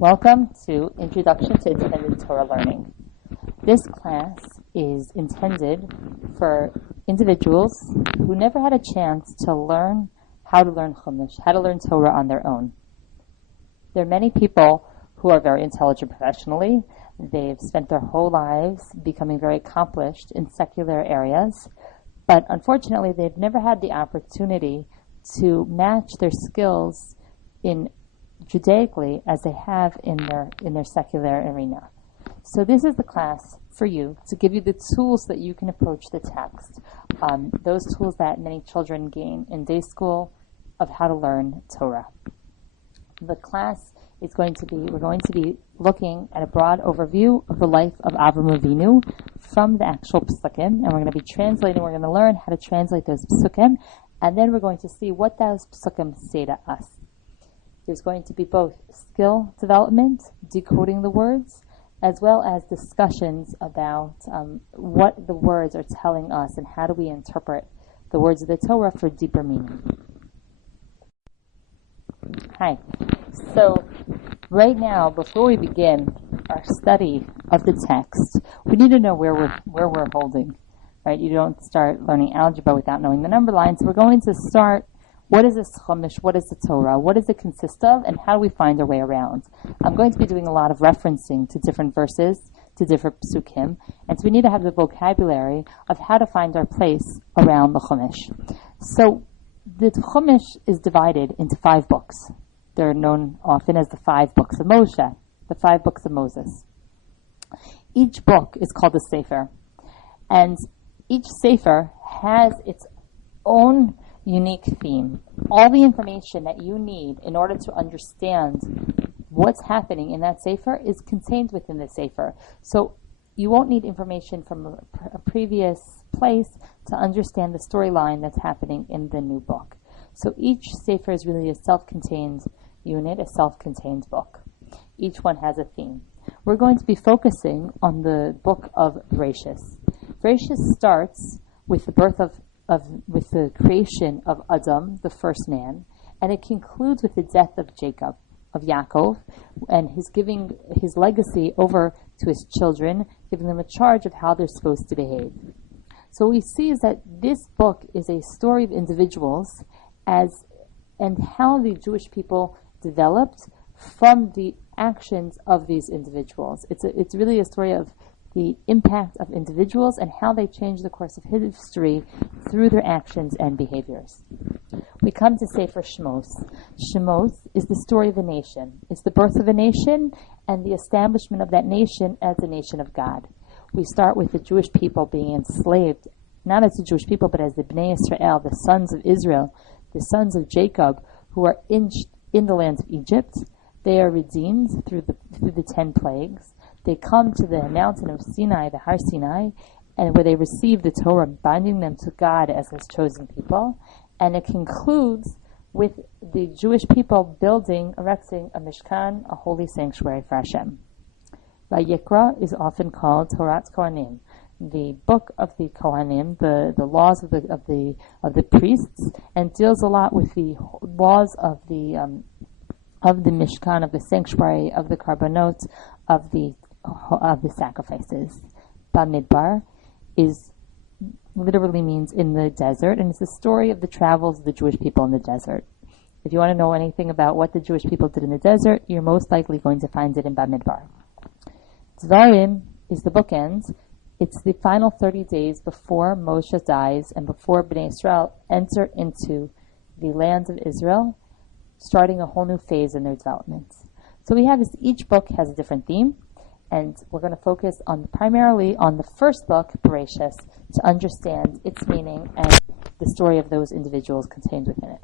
Welcome to Introduction to Independent Torah Learning. This class is intended for individuals who never had a chance to learn how to learn Chumash, how to learn Torah on their own. There are many people who are very intelligent professionally. They've spent their whole lives becoming very accomplished in secular areas, but unfortunately they've never had the opportunity to match their skills in Judaically as they have in their secular arena. So this is the class for you to give you the tools that you can approach the text, those tools that many children gain in day school of how to learn Torah. The class is we're going to be looking at a broad overview of the life of Avram Avinu from the actual psukim, and we're going to learn how to translate those psukim, and then we're going to see what those psukim say to us. There's going to be both skill development, decoding the words, as well as discussions about what the words are telling us and how do we interpret the words of the Torah for deeper meaning. Hi. So right now, before we begin our study of the text, we need to know where we're holding. Right? You don't start learning algebra without knowing the number line. So we're going to start. What is this Chumash? What is the Torah? What does it consist of? And how do we find our way around? I'm going to be doing a lot of referencing to different verses, to different psukim, and so we need to have the vocabulary of how to find our place around the Chumash. So the Chumash is divided into 5 books. They're known often as the 5 books of Moshe, the 5 books of Moses. Each book is called a Sefer, and each Sefer has its own unique theme. All the information that you need in order to understand what's happening in that Sefer is contained within the Sefer. So you won't need information from a previous place to understand the storyline that's happening in the new book. So each Sefer is really a self-contained unit, a self-contained book. Each one has a theme. We're going to be focusing on the book of Bereshis. Bereshis starts with the birth with the creation of Adam, the first man, and it concludes with the death of Jacob, of Yaakov, and he's giving his legacy over to his children, giving them a charge of how they're supposed to behave. So what we see is that this book is a story of individuals and how the Jewish people developed from the actions of these individuals. It's really a story of the impact of individuals and how they change the course of history through their actions and behaviors. We come to Sefer Shmos. Shmos is the story of a nation. It's the birth of a nation and the establishment of that nation as a nation of God. We start with the Jewish people being enslaved, not as the Jewish people, but as the Bnei Israel, the sons of Israel, the sons of Jacob, who are in the land of Egypt. They are redeemed through the 10 plagues. They come to the mountain of Sinai, the Har Sinai, and where they receive the Torah, binding them to God as His chosen people. And it concludes with the Jewish people erecting a Mishkan, a holy sanctuary for Hashem. Vayikra is often called Torat Kohanim, the book of the Kohanim, the laws of the priests, and deals a lot with the laws of the Mishkan, of the sanctuary, of the Karbonot, of the sacrifices. Bamidbar literally means in the desert, and it's the story of the travels of the Jewish people in the desert. If you want to know anything about what the Jewish people did in the desert, you're most likely going to find it in Bamidbar. Dvarim is the bookend. It's the final 30 days before Moshe dies and before Bnei Israel enter into the land of Israel, starting a whole new phase in their development. So we have each book has a different theme, and we're going to focus primarily on the first book, Bereshis, to understand its meaning and the story of those individuals contained within it.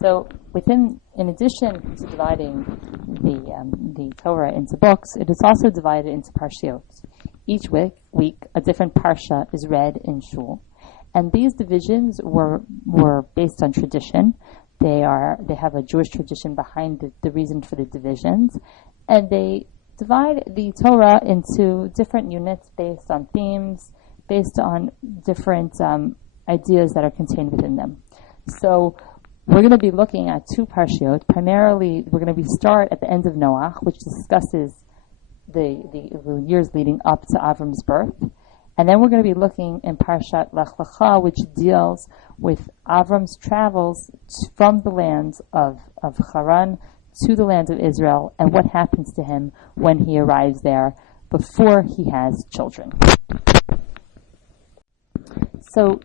So, in addition to dividing the Torah into books, it is also divided into parshiot. Each week, a different parsha is read in shul, and these divisions were based on tradition. They have a Jewish tradition behind the reason for the divisions, and they divide the Torah into different units based on themes, based on different ideas that are contained within them. So We're going to be looking at two parshiot. Primarily, we're going to start at the end of Noach, which discusses the years leading up to Avram's birth. And then we're going to be looking in Parshat Lech Lecha, which deals with Avram's travels from the land of Haran to the land of Israel and what happens to him when he arrives there before he has children. So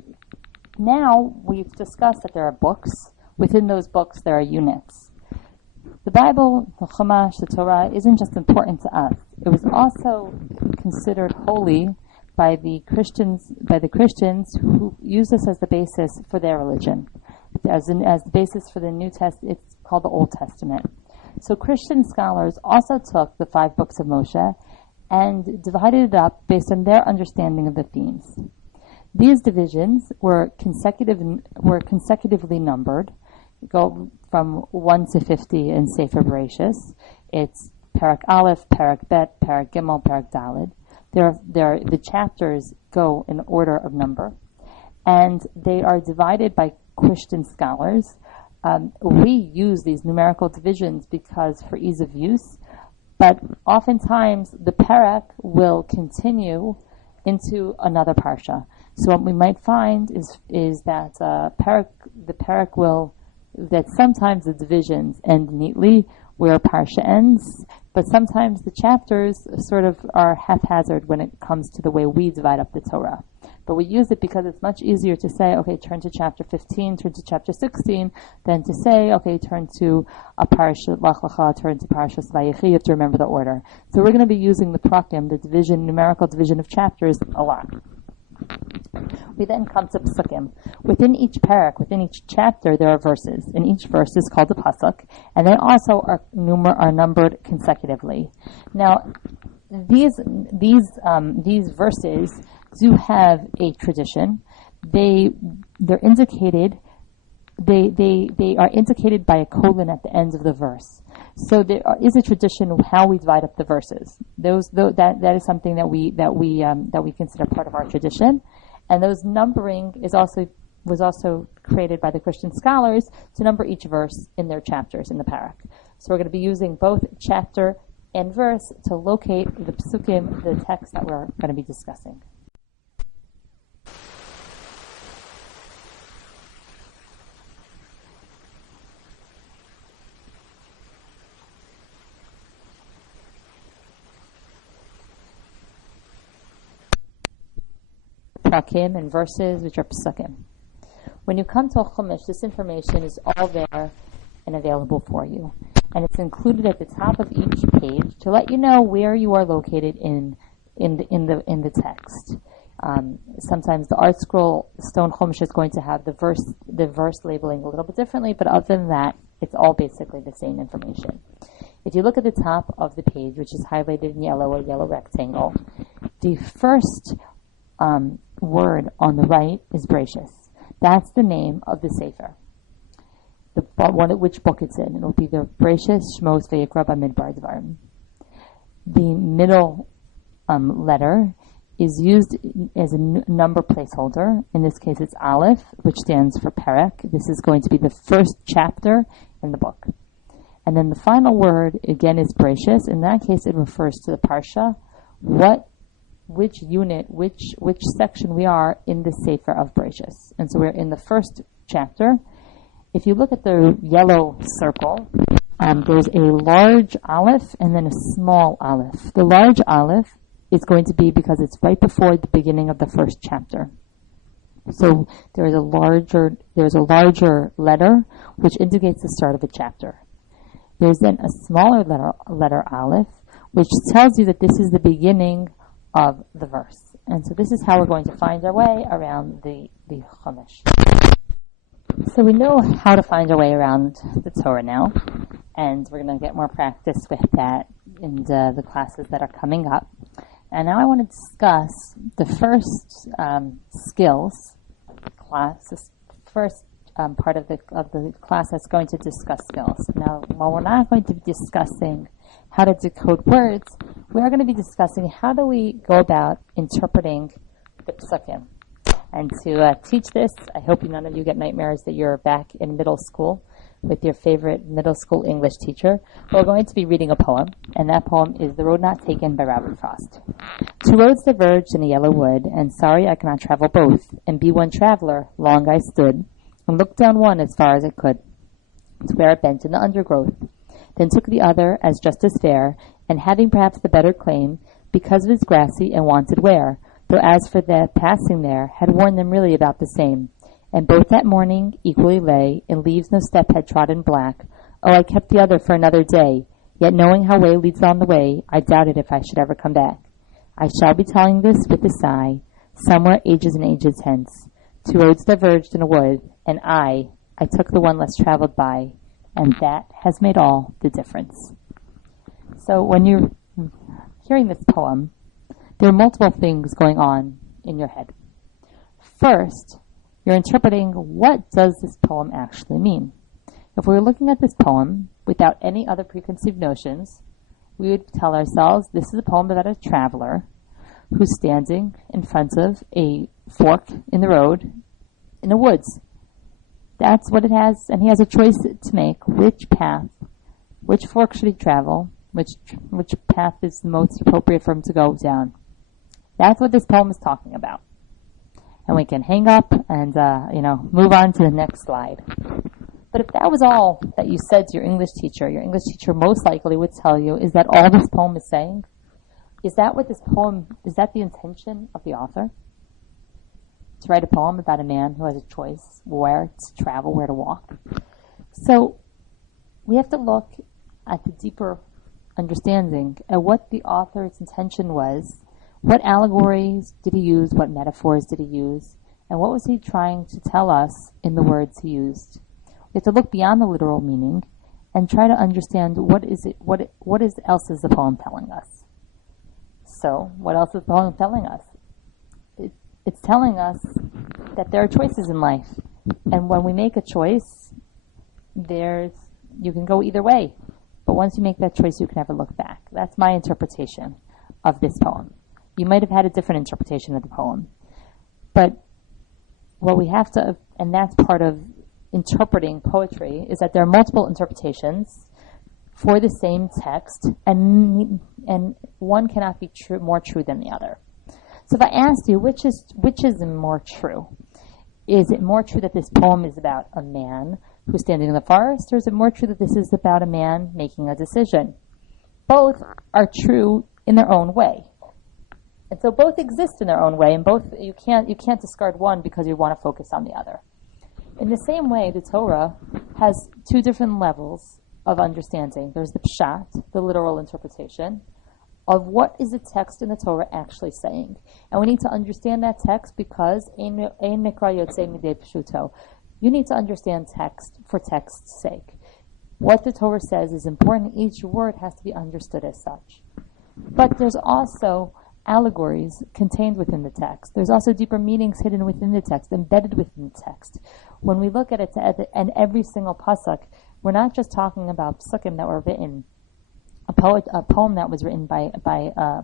now we've discussed that there are books. Within those books there are units. The Bible, the Chumash, the Torah, isn't just important to us. It was also considered holy by the Christians who use this as the basis for their religion. As the basis for the New Testament, it's called the Old Testament. So Christian scholars also took the 5 books of Moshe and divided it up based on their understanding of the themes. These divisions were consecutively numbered. You go from 1 to 50 in Sefer Bereshis. It's Parak Aleph, Parak Bet, Parak Gimel, Parak Daled. The chapters go in order of number, and they are divided by Christian scholars. We use these numerical divisions because for ease of use, but oftentimes the parak will continue into another parsha. So what we might find is that the parak will, that sometimes the divisions end neatly where a parsha ends, but sometimes the chapters sort of are haphazard when it comes to the way we divide up the Torah. But we use it because it's much easier to say, okay, turn to chapter 15, turn to chapter 16, than to say, okay, turn to a parsha Lech Lecha, turn to Parashas Vayechi. You have to remember the order. So we're going to be using the prakim, the numerical division of chapters, a lot. We then come to psukim. Within each parak, within each chapter, there are verses, and each verse is called a pasuk, and they also are numbered consecutively. Now, these verses do have a tradition. They're indicated. They are indicated by a colon at the end of the verse. So there is a tradition of how we divide up the verses. That is something that we consider part of our tradition, and those numbering was also created by the Christian scholars to number each verse in their chapters in the parak. So we're going to be using both chapter and verse to locate the psukim, the text that we're going to be discussing. Prakim and verses, which are psukim. When you come to a chumash, this information is all there and available for you, and it's included at the top of each page to let you know where you are located in the text. Sometimes the Art Scroll Stone Chumash is going to have the verse labeling a little bit differently, but other than that, it's all basically the same information. If you look at the top of the page, which is highlighted in yellow, a yellow rectangle, the first word on the right is Bereshis. That's the name of the Sefer. Which book it's in. It'll be the Bereshis, Shmos, Vayikra, Bamidbar, Dvarim. The middle letter is used as a number placeholder. In this case, it's Aleph, which stands for Perek. This is going to be the first chapter in the book. And then the final word, again, is Bereshis. In that case, it refers to the Parsha, which unit, which section we are in the Sefer of Bereshis. And so we're in the first chapter. If you look at the yellow circle, there's a large aleph and then a small aleph. The large aleph is going to be because it's right before the beginning of the first chapter. So there's a larger letter which indicates the start of a chapter. There's then a smaller letter aleph, which tells you that this is the beginning of the verse. And so this is how we're going to find our way around the Chumash. So we know how to find our way around the Torah now, and we're going to get more practice with that in the classes that are coming up. And now I want to discuss the first skills class, this first part of the class that's going to discuss skills. Now, while we're not going to be discussing how to decode words, we are going to be discussing how do we go about interpreting the psukim. And to teach this, I hope none of you get nightmares that you're back in middle school with your favorite middle school English teacher. We're going to be reading a poem, and that poem is The Road Not Taken by Robert Frost. Two roads diverged in a yellow wood, and sorry I cannot travel both, and be one traveler, long I stood, and looked down one as far as I could, to where it bent in the undergrowth, then took the other as just as fair, and having perhaps the better claim, because of his grassy and wanted wear, though as for the passing there, had worn them really about the same. And both that morning equally lay, in leaves no step had trodden black. Oh, I kept the other for another day, yet knowing how way leads on the way, I doubted if I should ever come back. I shall be telling this with a sigh, somewhere ages and ages hence. Two roads diverged in a wood, and I took the one less traveled by, and that has made all the difference. So when you're hearing this poem, there are multiple things going on in your head. First, you're interpreting, what does this poem actually mean? If we were looking at this poem without any other preconceived notions, we would tell ourselves this is a poem about a traveler who's standing in front of a fork in the road in the woods. That's what it has, and he has a choice to make. Which path, which fork should he travel? Which path is the most appropriate for him to go down? That's what this poem is talking about. And we can hang up and, move on to the next slide. But if that was all that you said to your English teacher most likely would tell you, is that all this poem is saying? Is that the intention of the author? To write a poem about a man who has a choice where to travel, where to walk? So we have to look at the deeper understanding at what the author's intention was. What allegories did he use? What metaphors did he use? And what was he trying to tell us in the words he used? We have to look beyond the literal meaning and try to understand what else is the poem telling us. So, what else is the poem telling us? It's telling us that there are choices in life. And when we make a choice, you can go either way. But once you make that choice, you can never look back. That's my interpretation of this poem. You might have had a different interpretation of the poem. But what we have to, and that's part of interpreting poetry, is that there are multiple interpretations for the same text, and one cannot be more true than the other. So if I asked you, which is more true? Is it more true that this poem is about a man who's standing in the forest, or is it more true that this is about a man making a decision? Both are true in their own way. And so both exist in their own way, and both you can't discard one because you want to focus on the other. In the same way, the Torah has two different levels of understanding. There's the pshat, the literal interpretation, of what is the text in the Torah actually saying. And we need to understand that text because ein mikra yotzei midei pshuto. You need to understand text for text's sake. What the Torah says is important. Each word has to be understood as such. But there's also allegories contained within the text. There's also deeper meanings hidden within the text, embedded within the text. When we look at it, and every single pasuk, we're not just talking about psukim that were written, a poem that was written by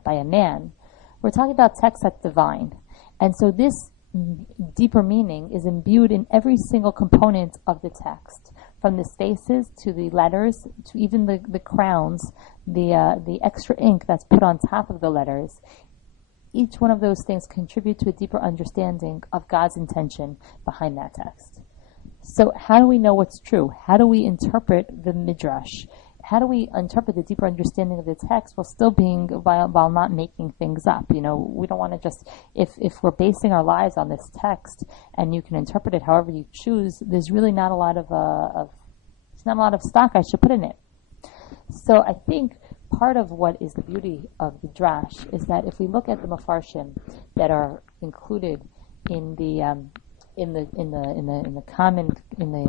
a man. We're talking about text that's divine. And so this deeper meaning is imbued in every single component of the text, from the spaces to the letters to even the crowns, the extra ink that's put on top of the letters. Each one of those things contribute to a deeper understanding of God's intention behind that text. So how do we know what's true? How do we interpret the midrash? How do we interpret the deeper understanding of the text while not making things up? We don't want to just, if we're basing our lives on this text and you can interpret it however you choose, there's really not a lot of stock I should put in it. So I think part of what is the beauty of the drash is that if we look at the mafarshim that are included in the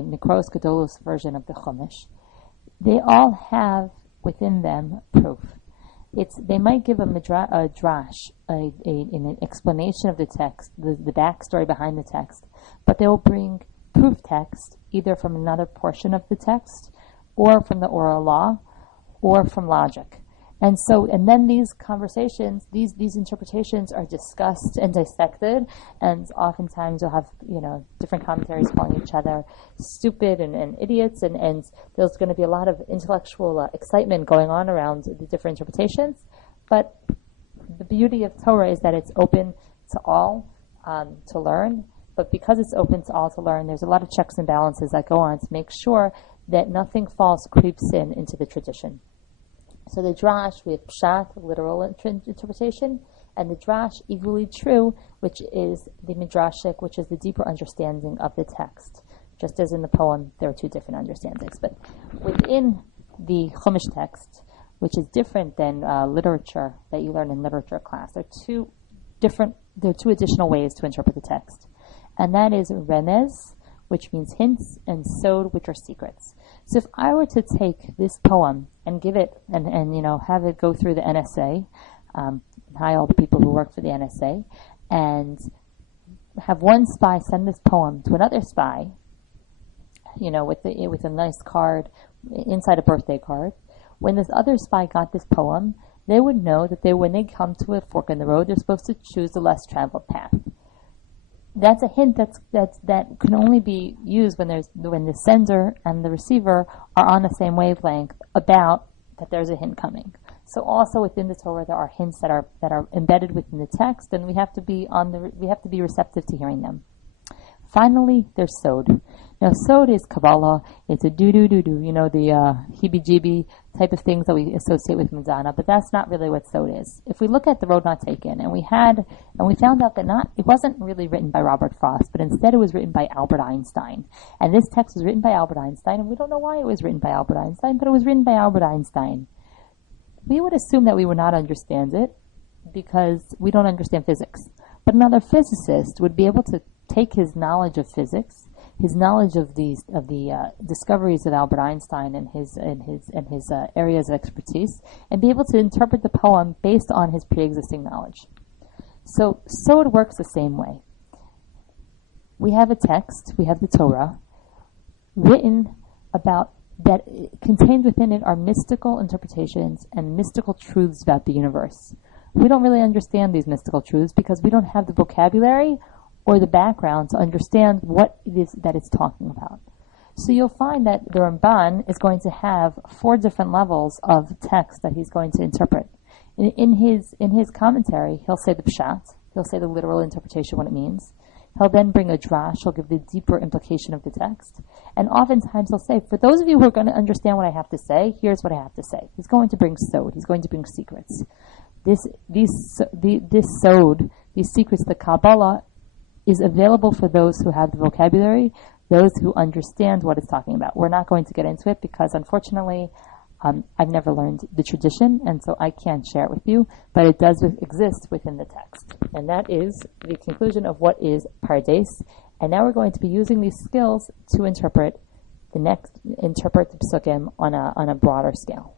Mikros Gedolos version of the Chumash, they all have within them proof. They might give a drash, an explanation of the text, the backstory behind the text, but they will bring proof text either from another portion of the text, or from the oral law, or from logic. And then these conversations, these interpretations are discussed and dissected, and oftentimes you'll have, different commentaries calling each other stupid and idiots, and there's going to be a lot of intellectual excitement going on around the different interpretations. But the beauty of Torah is that it's open to all to learn, but because it's open to all to learn, there's a lot of checks and balances that go on to make sure that nothing false creeps into the tradition. So the drash, we have pshat, literal interpretation, and the drash, equally true, which is the midrashic, which is the deeper understanding of the text. Just as in the poem, there are two different understandings. But within the Chumash text, which is different than literature that you learn in literature class, there are two additional ways to interpret the text. And that is remez, which means hints, and sod, which are secrets. So if I were to take this poem and give it and have it go through the NSA, hi all the people who work for the NSA, and have one spy send this poem to another spy, with a nice card inside a birthday card, when this other spy got this poem, they would know that when they come to a fork in the road, they're supposed to choose the less traveled path. That's a hint that can only be used when the sender and the receiver are on the same wavelength about that there's a hint coming. So also within the Torah there are hints that are embedded within the text, and we have to be receptive to hearing them. Finally, there's sod. Now, sod is Kabbalah. It's a do-do-do-do, the heebie-jeebie type of things that we associate with Madonna, but that's not really what sod is. If we look at The Road Not Taken, and we found out that it wasn't really written by Robert Frost, but instead it was written by Albert Einstein. And this text was written by Albert Einstein, and we don't know why it was written by Albert Einstein, but it was written by Albert Einstein. We would assume that we would not understand it because we don't understand physics. But another physicist would be able to take his knowledge of physics, his knowledge of the discoveries of Albert Einstein and his areas of expertise, and be able to interpret the poem based on his pre-existing knowledge. So it works the same way. We have a text, we have the Torah, written about that contained within it are mystical interpretations and mystical truths about the universe. We don't really understand these mystical truths because we don't have the vocabulary or the background to understand what it is that it's talking about. So you'll find that the Ramban is going to have 4 different levels of text that he's going to interpret. In his commentary, he'll say the pshat, he'll say the literal interpretation, what it means. He'll then bring a drash, he'll give the deeper implication of the text. And oftentimes he'll say, for those of you who are going to understand what I have to say, here's what I have to say. He's going to bring sod, he's going to bring secrets. This sod, these secrets, the Kabbalah, is available for those who have the vocabulary, those who understand what it's talking about. We're not going to get into it because, unfortunately, I've never learned the tradition, and so I can't share it with you, but it does exist within the text. And that is the conclusion of what is Pardes. And now we're going to be using these skills to interpret the psukim on a broader scale.